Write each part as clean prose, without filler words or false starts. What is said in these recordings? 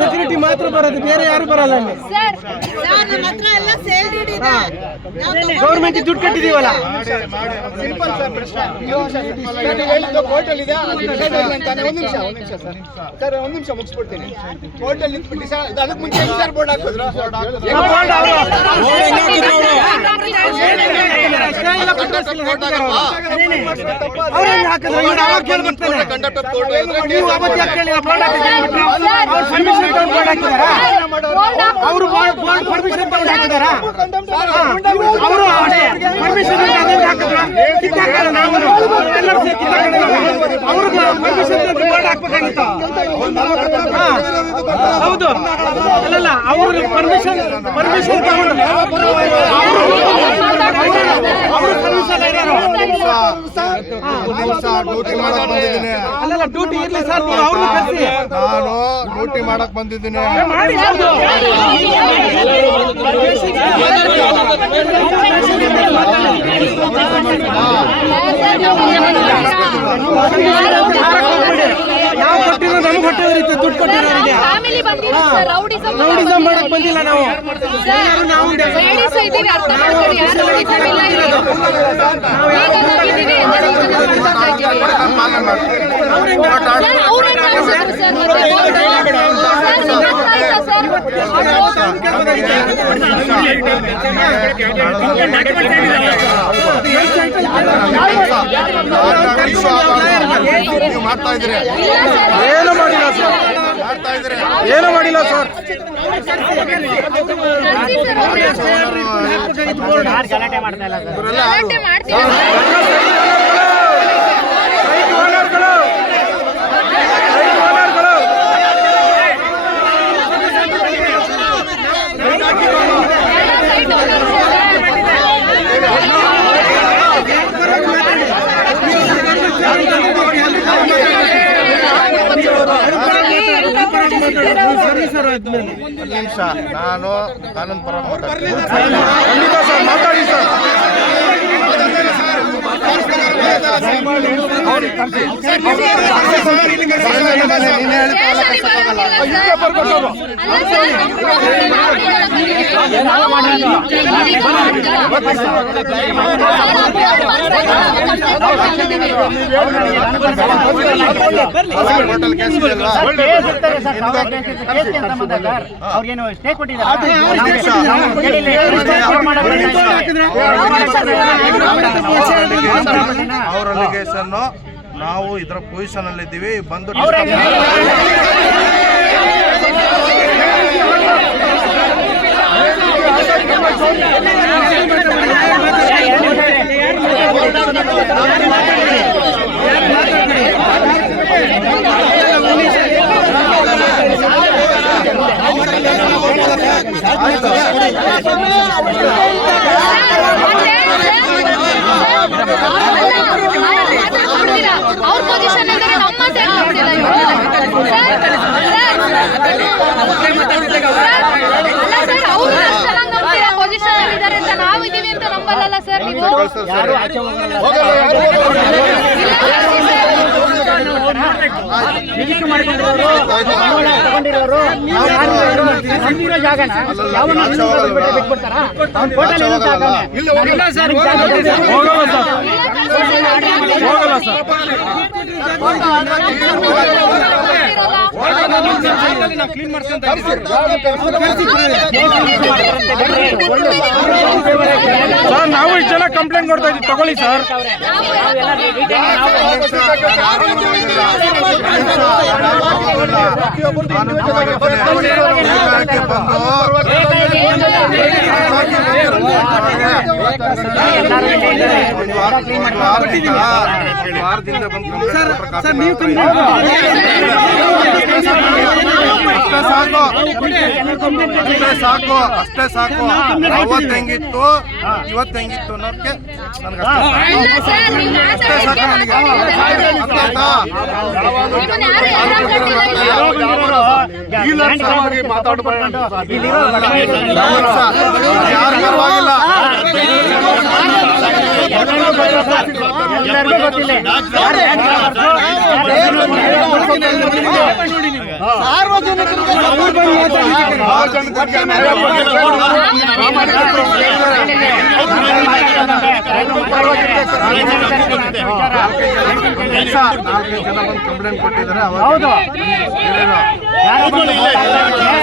Security ಮಾತ್ರ ಬರೋದು, ಬೇರೆ ಯಾರು ಬರಲ್ಲ ಅಲ್ಲಿ. ಗೌರ್ಮೆಂಟ್ ದುಡ್ಡು ಕಟ್ಟಿದೀವಲ್ಲ. ಒಂದ್ ನಿಮಿಷ ಮುಗಿಸ್ಬಿಡ್ತೀನಿ. ಕೋರ್ಟಲ್ಲಿ ನಿಂತ್ಬಿಟ್ಟು ಅದಕ್ಕೆ ಮುಂಚೆ ಬೋರ್ಡ್ ಹಾಕಿದ್ರು. ಅವರು ಪರ್ಮಿಷನ್ ತಗೊಂಡು ಹಾಕಿದಾರ. ಅವರು ಪರ್ಮಿಷನ್ ಕಿತ್ತಾಕಲ್ಲ. ನಾವು ಎಲ್ಲರೂ ಅವ್ರಿಗೆ ಪರ್ಮಿಷನ್ ಬೋರ್ಡ್ ಹಾಕ್ಬೇಕಾಗಿತ್ತು. ಹೌದು ಅಲ್ಲಲ್ಲ, ಅವರು ಪರ್ಮಿಷನ್ ತಗೊಂಡು ಅವರು ಪರ್ಮಿಷನ್ ಅಲ್ಲಲ್ಲ, ಡ್ಯೂಟಿ ಇರ್ಲಿ ಸರ್, ಅವ್ರನ್ನ ಕರೆಸಿ. ನಾನು ಡ್ಯೂಟಿ ಮಾಡಕ್ ಬಂದಿದ್ದೀನಿ. ನಾವು ಕೊಟ್ಟಿರೋ ನಮ್ಗೆ ಹೊಟ್ಟೆವರಿತೆ, ದುಡ್ಡು ಕೊಟ್ಟಿರೋರಿಗೆ ರೌಡಿಸಂ ಮಾಡಕ್ ಬಂದಿಲ್ಲ. ನಾವು ಮಾಡ್ತಾ ಇದ್ದೀರಿ? ಏನು ಮಾಡಿಲ್ಲ ಸರ್, ಏನು ಮಾಡಿಲ್ಲ ಸರ್. ಗಲಾಟೆ ಮಾಡ್ತಾ ಇಲ್ಲ ನಿಮಿಷ, ನಾನು ಕಾನೂನು ಪರ ಮಾತಾಡಿ ಸರ್. ಅವ್ರಿಗೇನು ಸ್ಟೇ ಕೊಟ್ಟಿದ್ದಾರೆ. ಅವ್ರ ಅಲಿಗೇಷನ್ ನಾವು ಇದರ ಪೊಸಿಷನ್ ಅಲ್ಲಿ ಇದ್ದೀವಿ. ಬಂದು ಅವ್ರ ಪೊಸಿಷನ್ ಇದ್ದಾರೆ, ನಮ್ಮ ಪೊಸಿಷನ್ ಇದ್ದಾರೆ ಅಂತ ನಾವು ಇದೀವಿ ಅಂತ ನಂಬಲ್ಲ ಸರ್. ನೀವು ಸರ್ ನಾವು ಇಷ್ಟು ಜನ ಕಂಪ್ಲೇಂಟ್ ಕೊಡ್ತಾ ಇದ್ದೀವಿ, ತಗೊಳ್ಳಿ ಸರ್. ಸಾಕು, ಅಷ್ಟೇ ಸಾಕು. ಅವತ್ತು ಹೆಂಗಿತ್ತು ಇವತ್ತು ಹೆಂಗಿತ್ತು ಅನ್ನೋದಕ್ಕೆ ನನಗೆ ಅಷ್ಟೇ ಸಾಕು. ನನಗೆ ಯಾರು ಪರವಾಗಿಲ್ಲ. ಎಲ್ಲರಿಗೂ ಗೊತ್ತಿಲ್ಲ. ನಾಲ್ಕೈದು ಜನ ಬಂದು ಕಂಪ್ಲೇಂಟ್ ಕೊಟ್ಟಿದ್ದಾರೆ. ಹೌದು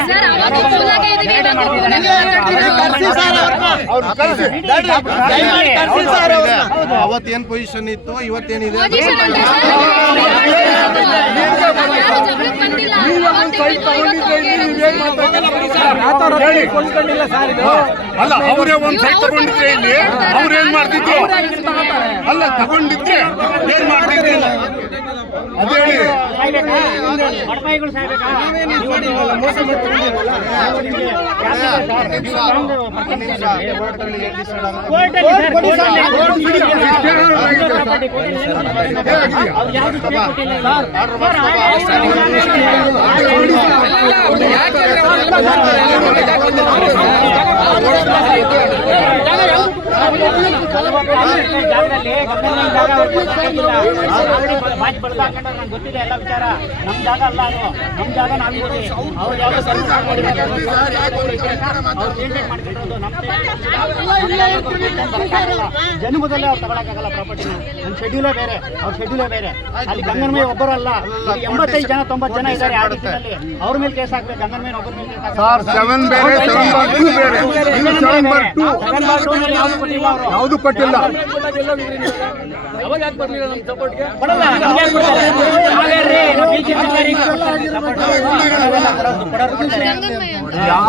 ಸರ್ ಅವತ್ತು ಚುನಾವಣೆ ಇದಕ್ಕೆ ಅವತ್ತೇನ್ ಪೊಸಿಷನ್ ಇತ್ತು ಇವತ್ತೇನಿದೆ ಪೊಸಿಷನ್ ಅಂತ ಯಾರು ಜಗಳಕ್ಕೆ ಬಂದಿಲ್ಲ. ಅಲ್ಲ ಅವರೇ ಒಂದ್ ಸೈಟ್ ತಗೊಂಡಿದ್ರೆ ಇಲ್ಲಿ ಅವ್ರೇನ್ ಮಾಡ್ತಿದ್ರು? ಅಲ್ಲ ತಗೊಂಡಿದ್ರೆ ಏನ್ ಮಾಡ್ತಿದ್ರು? ಅದೇ ಹೇಳಿ. ಬಡಪಾಯಿಗಳು ಸಾಯ್ಬೇಕಾ? ಗೊತ್ತಿದೆ ಎಲ್ಲ ವಿಚಾರ. ನಮ್ ಜಾಗ ಅಲ್ಲ ಅದು, ನಮ್ ಜಾಗ ನಾವಿದ್ದೀವಿ. ಅವ್ರು ಯಾವ್ದು ಸರ್ವಿಸ್ ಜನ್ಮದಲ್ಲೇ ಅವ್ರು ತಗೊಳಕ್ಕಾಗಲ್ಲ ಪ್ರಾಪರ್ಟಿನ. ನನ್ನ ಶೆಡ್ಯೂಲೇ ಬೇರೆ, ಅವ್ರ ಶೆಡ್ಯೂಲೇ ಬೇರೆ. ಅಲ್ಲಿ ಗಂಗನಮೇ ಒಬ್ಬರಲ್ಲ, 85 ಜನ 90 ಜನ ಇದ್ದಾರೆ. ಅವ್ರ ಮೇಲೆ ಕೇಸ್ ಹಾಕ್ಬೇಕು. ಗಂಗನಮೇ ಒಬ್ಬರ ಮೇಲೆ ಕೇಸ್ ಹಾಕ್ಬೇಕು. 7 ಬೇರೆ 7/2 ಬೇರೆ. ಇದು 7/2 ಯಾವುದು ಕೊಟ್ಟಿಲ್ಲ. ಗಂಗನ್ಮಯ್ಯ ಯಾವ